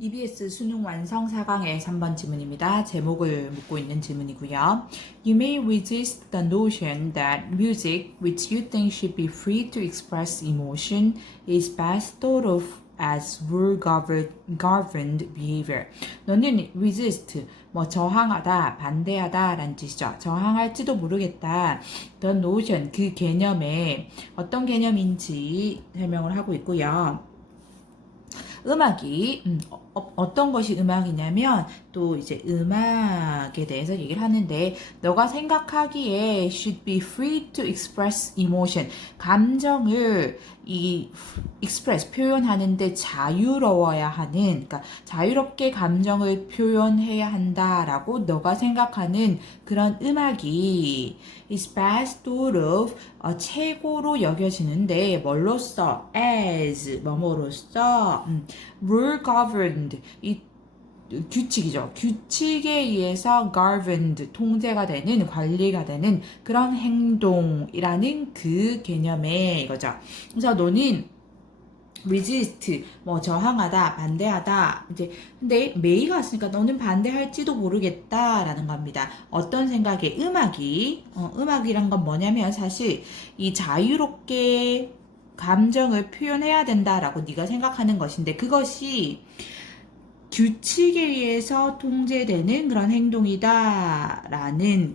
EBS 수능 완성 4강의 3번 지문입니다. 제목을 묻고 있는 지문이고요. You may resist the notion that music, which you think should be free to express emotion, is best thought of as rule governed, governed behavior. 너는 resist, 뭐 저항하다, 반대하다 라는 뜻이죠. 저항할지도 모르겠다. The notion, 그 개념에 어떤 개념인지 설명을 하고 있고요. 음악이 음, 어, 떤 것이 음악이냐면 또 이제 음악에 대해서 얘기를 하는데 너가 생각하기에 should be free to express emotion. 감정을 이 express 표현하는데 자유로워야 하는 그러니까 자유롭게 감정을 표현해야 한다라고 너가 생각하는 그런 음악이 is best of 어, 최고로 여겨지는데 뭘로써? as 뭐뭐로써? 음, rule governed 이 규칙이죠. 규칙에 의해서 governed 통제가 되는 관리가 되는 그런 행동이라는 그 개념의 이거죠. 그래서 너는 resist 뭐 저항하다 반대하다 이제 근데 메이가 왔으니까 너는 반대할지도 모르겠다라는 겁니다. 어떤 생각에 음악이 어, 음악이란 건 뭐냐면 사실 이 자유롭게 감정을 표현해야 된다라고 네가 생각하는 것인데 그것이 규칙에 의해서 통제되는 그런 행동이다라는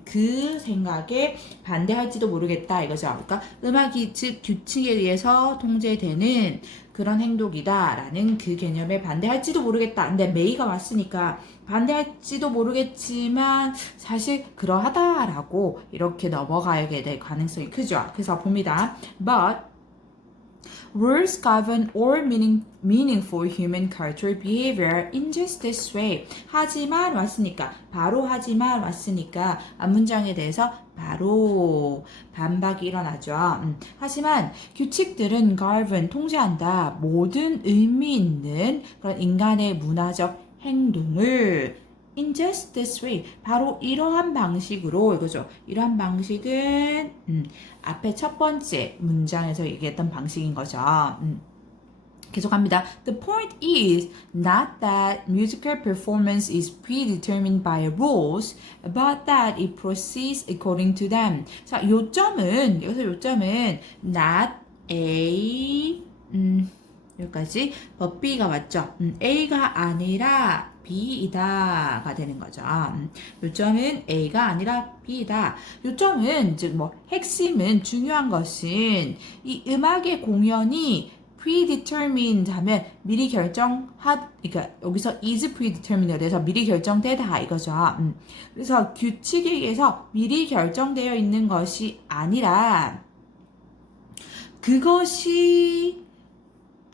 그 생각에 반대할지도 모르겠다 이거죠. 그러니까 음악이 즉 규칙에 의해서 통제되는 그런 행동이다라는 그 개념에 반대할지도 모르겠다. 근데 메이가 왔으니까 반대할지도 모르겠지만 사실 그러하다라고 이렇게 넘어가게 될 가능성이 크죠. 그래서 봅니다. But Rules govern all meaning, meaningful human cultural behavior in just this way. 하지만 왔으니까, 바로 하지만 왔으니까, 앞문장에 대해서 바로 반박이 일어나죠. 음, 하지만 규칙들은 govern, 통제한다. 모든 의미 있는 그런 인간의 문화적 행동을 in just this way. 바로 이러한 방식으로 이거죠. 이러한 방식은 음, 앞에 첫 번째 문장에서 얘기했던 방식인 거죠. 음. 계속합니다. The point is not that musical performance is predetermined by rules, but that it proceeds according to them. 자, 요점은 여기서 요점은 not A 음, 여기까지 but B가 왔죠. 음, A가 아니라 B이다가 되는 거죠. 음, 요점은 A가 아니라 B이다. 요점은 즉 뭐 핵심은 중요한 것은 이 음악의 공연이 predetermined 하면 미리 결정하 그러니까 여기서 is predetermined에 대해서 미리 결정되다 이거죠. 음, 그래서 규칙에 의해서 미리 결정되어 있는 것이 아니라 그것이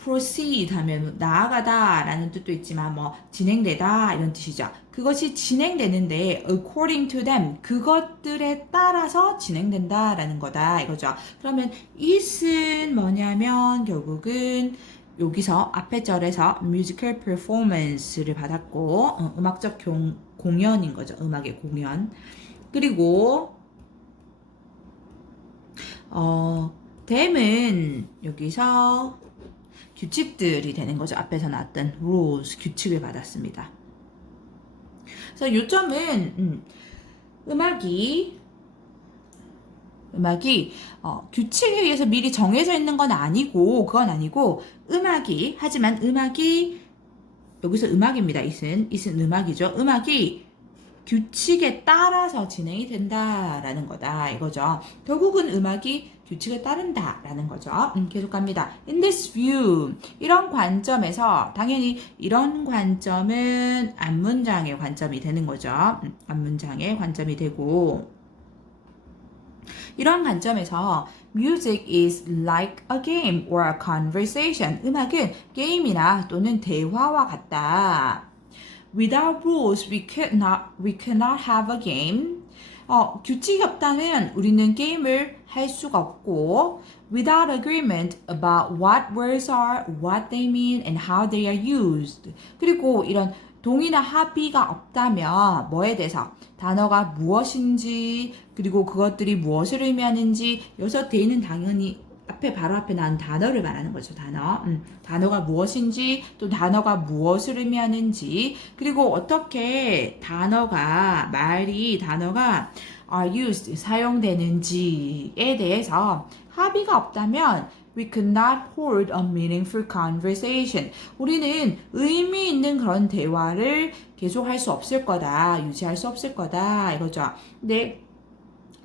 proceed 하면 나아가다 라는 뜻도 있지만 뭐 진행되다 이런 뜻이죠. 그것이 진행되는데 according to them 그것들에 따라서 진행된다 라는 거다 이거죠. 그러면 it은 뭐냐면 결국은 여기서 앞에 절에서 musical performance를 받았고 어, 음악적 경, 공연인 거죠. 음악의 공연. 그리고 어 them은 여기서 규칙들이 되는 거죠. 앞에서 나왔던 rules, 규칙을 받았습니다. 그래서 요점은 음, 음악이 음악이 어, 규칙에 의해서 미리 정해져 있는 건 아니고 그건 아니고 음악이 하지만 음악이 여기서 음악입니다. 이은 이은 음악이죠. 음악이 규칙에 따라서 진행이 된다라는 거다 이거죠. 결국은 음악이 규칙에 따른다라는 거죠. 음, 계속 갑니다. In this view 이런 관점에서 당연히 이런 관점은 앞문장의 관점이 되는 거죠. 음, 앞문장의 관점이 되고 이런 관점에서 music is like a game or a conversation. 음악은 게임이나 또는 대화와 같다. Without rules, we cannot we cannot have a game. 어, 규칙이 없다면 우리는 게임을 할 수가 없고 without agreement about what words are, what they mean and how they are used. 그리고 이런 동의나 합의가 없다면 뭐에 대해서 단어가 무엇인지 그리고 그것들이 무엇을 의미하는지 여기서 대는 당연히 앞에 바로 앞에 나온 단어를 말하는 거죠. 단어. 음, 단어가 무엇인지 또 단어가 무엇을 의미하는지 그리고 어떻게 단어가 말이 단어가 are used 사용되는지에 대해서 합의가 없다면 we could not hold a meaningful conversation. 우리는 의미 있는 그런 대화를 계속할 수 없을 거다. 유지할 수 없을 거다. 이거죠. 근데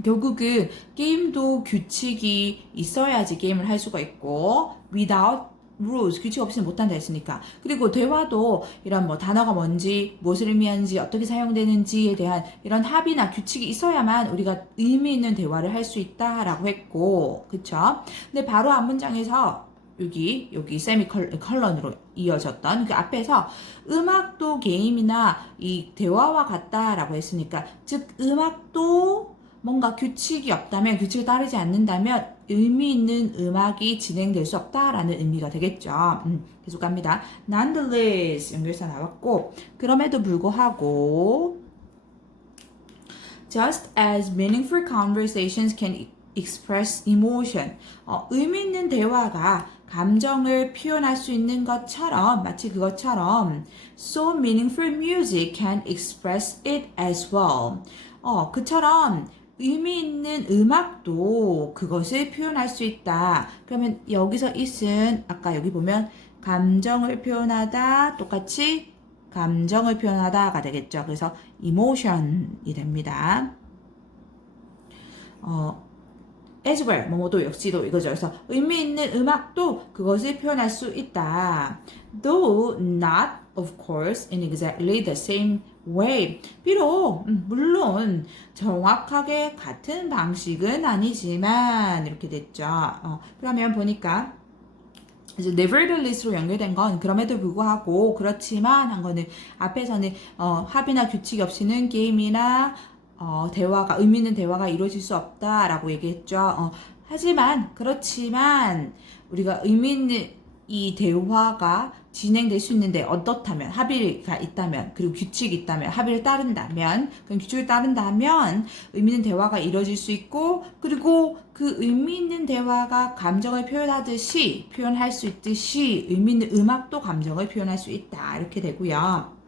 결국은 게임도 규칙이 있어야지 게임을 할 수가 있고 without rules 규칙 없이는 못한다 했으니까. 그리고 대화도 이런 뭐 단어가 뭔지 무엇을 의미하는지 어떻게 사용되는지에 대한 이런 합의나 규칙이 있어야만 우리가 의미 있는 대화를 할 수 있다라고 했고 그쵸? 근데 바로 앞 문장에서 여기 여기 세미컬런으로 이어졌던 그 앞에서 음악도 게임이나 이 대화와 같다라고 했으니까 즉 음악도 뭔가 규칙이 없다면 규칙을 따르지 않는다면 의미 있는 음악이 진행될 수 없다라는 의미가 되겠죠. 음, 계속 갑니다. Nonetheless 연결사 나왔고 그럼에도 불구하고 just as meaningful conversations can express emotion 어, 의미 있는 대화가 감정을 표현할 수 있는 것처럼 마치 그것처럼 so meaningful music can express it as well. 어, 그처럼 의미 있는 음악도 그것을 표현할 수 있다. 그러면 여기서 있은 아까 여기 보면 감정을 표현하다 똑같이 감정을 표현하다가 되겠죠. 그래서 emotion이 됩니다. 어, as well, 뭐뭐도 역시도 이거죠. 그래서 의미 있는 음악도 그것을 표현할 수 있다. Though not, of course, in exactly the same way. 비록, 음, 물론, 정확하게 같은 방식은 아니지만, 이렇게 됐죠. 어, 그러면 보니까, 이제 nevertheless로 연결된 건 그럼에도 불구하고 그렇지만 한 거는 앞에서는 어, 합의나 규칙이 없이는 게임이나 어, 대화가 의미 있는 대화가 이루어질 수 없다라고 얘기했죠. 어, 하지만 그렇지만 우리가 의미 있는 이 대화가 진행될 수 있는데 어떻다면 합의가 있다면 그리고 규칙이 있다면 합의를 따른다면 그럼 규칙을 따른다면 의미 있는 대화가 이루어질 수 있고 그리고 그 의미 있는 대화가 감정을 표현하듯이 표현할 수 있듯이 의미 있는 음악도 감정을 표현할 수 있다 이렇게 되고요.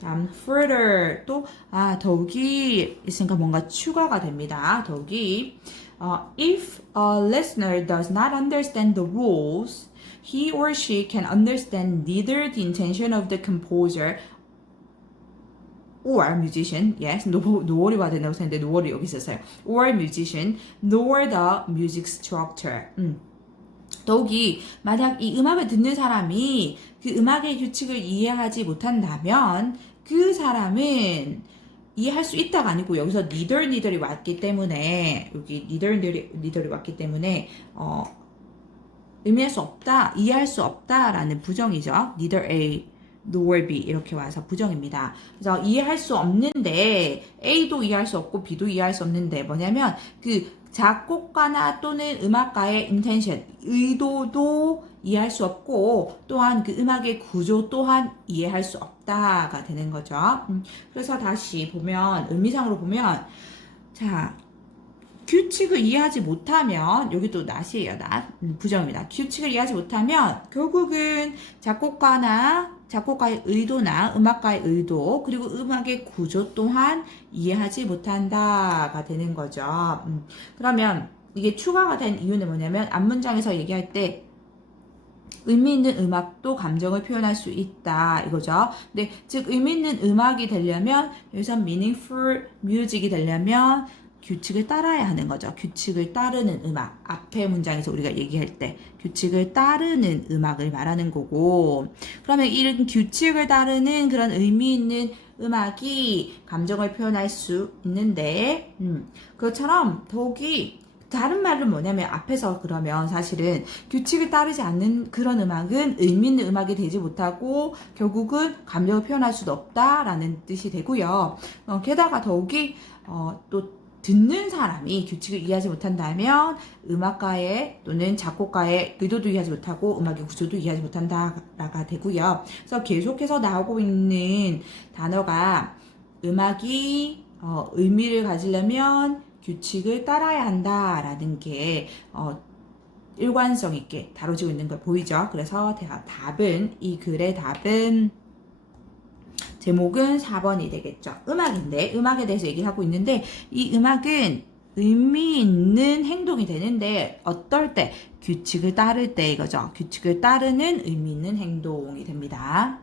다음 further 또 아 더욱이 있으니까 뭔가 추가가 됩니다. 더욱이 어, if a listener does not understand the rules, he or she can understand neither the intention of the composer or musician, yes, 노, 노월이와 된다고 했는데 노월이 여기 있었어요. or musician, nor the music structure. 음. 더욱이 만약 이 음악을 듣는 사람이 그 음악의 규칙을 이해하지 못한다면 그 사람은 이해할 수 있다가 아니고 여기서 neither neither이 왔기 때문에 여기 neither neither이 왔기 때문에 어 의미할 수 없다, 이해할 수 없다라는 부정이죠. neither A nor B 이렇게 와서 부정입니다. 그래서 이해할 수 없는데 A도 이해할 수 없고 B도 이해할 수 없는데 뭐냐면 그 작곡가나 또는 음악가의 인텐션, 의도도 이해할 수 없고 또한 그 음악의 구조 또한 이해할 수 없다가 되는 거죠. 음, 그래서 다시 보면 의미상으로 보면 자 규칙을 이해하지 못하면 여기 또 낫이에요 낫 음, 부정입니다 규칙을 이해하지 못하면 결국은 작곡가나 작곡가의 의도나 음악가의 의도 그리고 음악의 구조 또한 이해하지 못한다가 되는 거죠 음, 그러면 이게 추가가 된 이유는 뭐냐면 앞문장에서 얘기할 때 의미 있는 음악도 감정을 표현할 수 있다 이거죠. 근데 즉 의미 있는 음악이 되려면 여기서 meaningful music이 되려면 규칙을 따라야 하는 거죠. 규칙을 따르는 음악. 앞에 문장에서 우리가 얘기할 때 규칙을 따르는 음악을 말하는 거고. 그러면 이런 규칙을 따르는 그런 의미 있는 음악이 감정을 표현할 수 있는데, 음, 그것처럼 더욱이 다른 말로 뭐냐면 앞에서 그러면 사실은 규칙을 따르지 않는 그런 음악은 의미 있는 음악이 되지 못하고 결국은 감정을 표현할 수도 없다라는 뜻이 되고요. 어, 게다가 더욱이 어, 또 듣는 사람이 규칙을 이해하지 못한다면 음악가의 또는 작곡가의 의도도 이해하지 못하고 음악의 구조도 이해하지 못한다가 되고요. 그래서 계속해서 나오고 있는 단어가 음악이 어, 의미를 가지려면 규칙을 따라야 한다라는 게 어, 일관성 있게 다뤄지고 있는 걸 보이죠? 그래서 대- 답은 이 글의 답은 제목은 4번이 되겠죠. 음악인데 음악에 대해서 얘기하고 있는데 이 음악은 의미 있는 행동이 되는데 어떨 때 규칙을 따를 때 이거죠. 규칙을 따르는 의미 있는 행동이 됩니다.